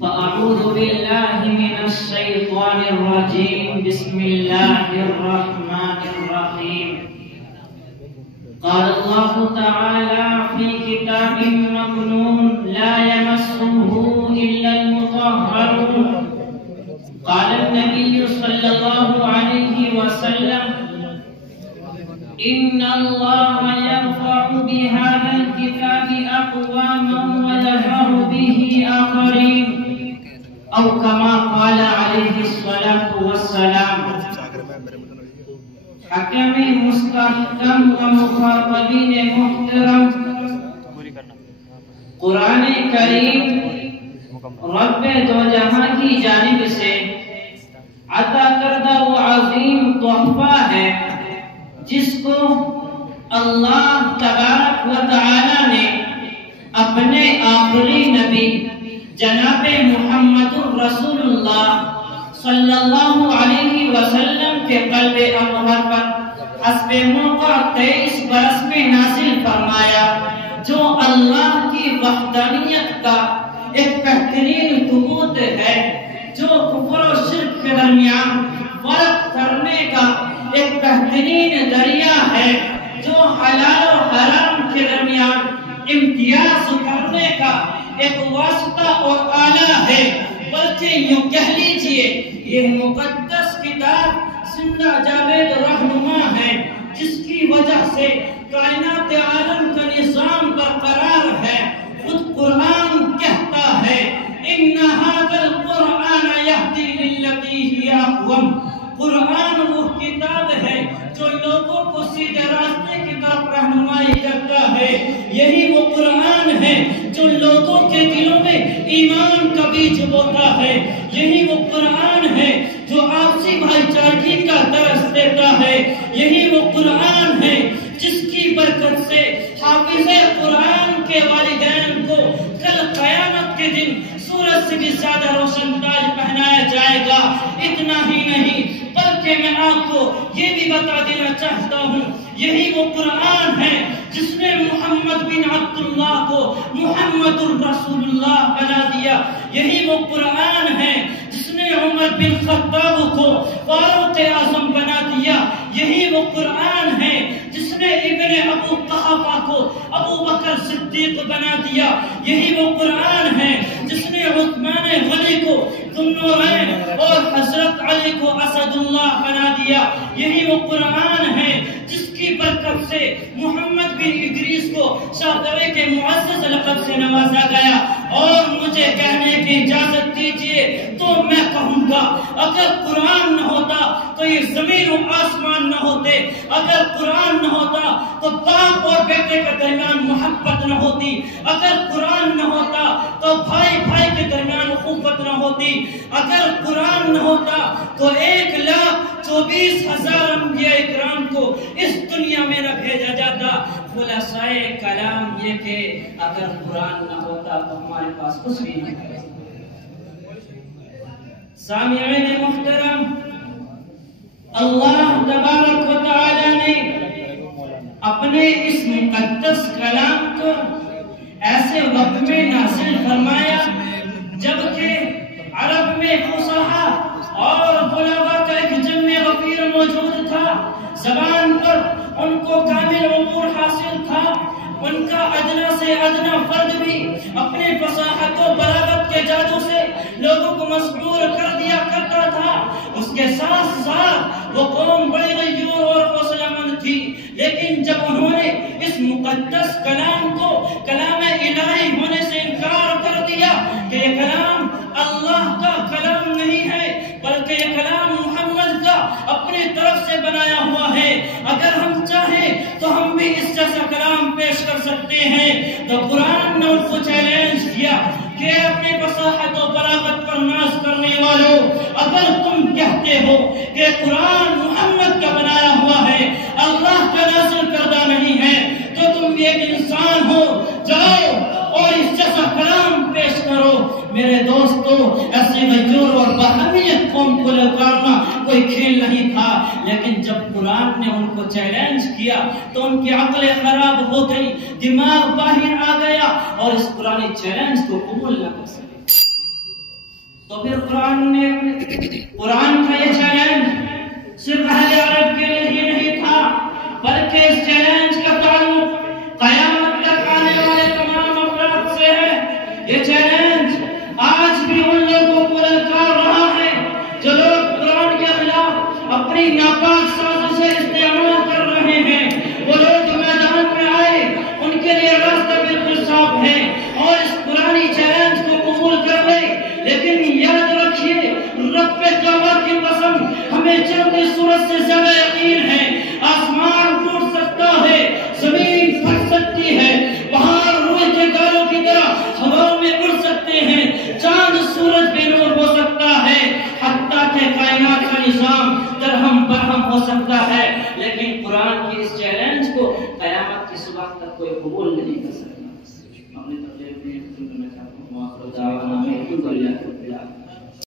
فأعوذ بالله من الشيطان الرجيم. بسم الله الرحمن الرحيم. قال الله تعالى في كتاب مكنون لا يمسه إلا المطهرون. قال النبي صلى الله عليه وسلم: إن الله يرفع بهذا الكتاب أقواما ويذر به آخرين، أو كما قال عليه الصلاة والسلام. حکم مستحکم و مخاطبین محترم، قرآن کریم رب دو جہاں کی جانب سے عطا کردہ وہ عظیم تحفہ ہے جس کو اللہ تبارک و تعالی نے اپنے آخری نبی جناب محمد رسول اللہ صلی اللہ علیہ وسلم کے قلب انور پر حسب موقع 23 برس میں نازل فرمایا، جو اللہ کی وحدانیت کا ایک بہترین ثبوت ہے، جو کفر و شرک کے درمیان فرق کرنے کا ایک بہترین ذریعہ ہے، جو حلال و حرام کے درمیان امتیاز کرنے کا ایک واسطہ اور آلہ ہے، بلکہ یوں کہہ لیجئے یہ مقدس کتاب زندہ جاوید رہنما ہے، جس کی وجہ سے کائنات عالم کا نظام برقرار ہے۔ خود قرآن کہتا ہے إِنَّ هَذَا الْقُرْآنَ يَهْدِي لِلَّتِي هِيَ أَقْوَمُ۔ قرآن وہ کتاب ہے جو لوگوں کو سیدھے راستے کی طرف رہنمائی کرتا ہے، یہی وہ قرآن ہے جو لوگوں کے دلوں میں ایمان کا بیج بوتا ہے، یہی وہ قرآن ہے جو آپسی بھائی چارگی کا درس دیتا ہے، یہی وہ قرآن ہے جس کی برکت سے حافظ قرآن کے والدین کو کل قیامت کے دن سورج سے بھی زیادہ روشن تاج پہنایا جائے گا۔ اتنا ہی نہیں بلکہ میں آپ کو یہ بھی بتا دینا چاہتا ہوں، یہی وہ قرآن ہے جس نے محمد بن عبداللہ کو محمد الرسول اللہ بنا دیا، یہی وہ قرآن ہے جس نے عمر بن خطاب کو فاروق اعظم بنا دیا، یہی وہ قرآن ہے جس نے ابن ابو قحافہ کو ابو بکر صدیق بنا دیا، یہی وہ قرآن ہے جس نے عثمان غنی کو ذوالنورین اور حضرت علی کو اسد اللہ بنا دیا، یہی وہ قرآن ہے جس کی برکت سے محمد بن ادریس کو شاطبے کے معزز لقب سے نوازا گیا۔ اور مجھے کہنے کی اجازت دیجئے تو میں کہوں گا، اگر قرآن نہ ہوتا تو یہ زمین و آسمان نہ ہوتے، اگر قرآن نہ ہوتا تو باپ اور بیٹے کے درمیان محبت نہ ہوتی، اگر قرآن نہ ہوتا تو بھائی بھائی کے درمیان اخوت نہ ہوتی، اگر قرآن نہ ہوتا تو 1,24,000 انبیاء اکرام کو اس دنیا میں نہ بھیجا جاتا۔ خلاصۂ کلام یہ کہ اگر قرآن نہ ہوتا تو ہمارے پاس کچھ بھی نہ ہے۔ سامعین محترم، اللہ تبارک و تعالی نے اپنے اس مقدس کلام کو ایسے وقت میں نازل فرمایا جبکہ عرب میں فصحا اور بلاغا کا ایک جمع غفیر موجود تھا، زبان پر ان کو کامل عبور حاصل تھا، ان کا ادنا سے ادنا فرد بھی اپنے فصاحت و بلاغت کے جادو سے لوگوں کو مسحور کر دیا کرتا تھا۔ اس کے ساتھ ساتھ وہ قوم بڑی غیور اور حوصلہ مند تھی، لیکن جب انہوں نے اس مقدس کلام کو کلام الہی ہونے سے انکار کر دیا کہ یہ کلام اللہ کا کلام نہیں ہے بلکہ یہ کلام محمد کا اپنی طرف سے بنایا ہوا ہے، اگر ہم چاہیں تو ہم بھی اس جیسا کلام پیش کر سکتے ہیں، تو قرآن نے ان کو چیلنج کیا کہ اپنے فصاحت و بلاغت پر ناز کرنے والوں، اگر تم کہتے ہو کہ قرآن محمد کا بنایا ہوا ہے، اللہ کا نازل کردہ نہیں ہے، تو تم بھی ایک انسان ہو، جاؤ اور اس جیسا کلام پیش کرو۔ میرے دوستو، ایسی غیور اور باہمیت قوم کو للکارنا کوئی کھیل نہیں تھا، لیکن جب قرآن نے ان کو چیلنج کیا تو ان کی عقل خراب ہو گئی، دماغ باہر آ گیا اور اور اس قرآن چیلنج کو قبول نہ کر سکے، تو پھر قرآن کا یہ چیلنج صرف اہل عرب کے لیے ہی نہیں تھا، بلکہ اس چیلنج کا تعلق قیامت تک آنے والے تمام افراد سے ہے۔ یہ چیلنج آج بھی ان لوگوں کو للکار رہا ہے جو لوگ قرآن کے خلاف اپنی ناپاک سازشیں استعمال کر رہے ہیں۔ وہ لوگ میدان میں آئے، ان کے لیے راستہ بالکل صاف ہے اور اس قرآنی چیلنج کو قبول کر لے، لیکن یاد رکھیے رب کعبہ کی قسم ہمیں چلتی صورت سے زیادہ یقین ہے، آسمان ٹوٹ سکتا ہے، زمین پھٹ سکتی ہے، پہاڑ روئے کے دانوں کی طرح ہواؤں میں اڑ سکتے ہیں، چاند سورج بے نور ہو سکتا ہے، حتیٰ کہ کائنات کا نظام درہم برہم ہو سکتا ہے، لیکن قرآن کی اس چیلنج کو قیامت کی صبح تک کوئی قبول نہیں کر سکتا۔ اپنے تقریر میں ختم کرنا چاہتا ہوں۔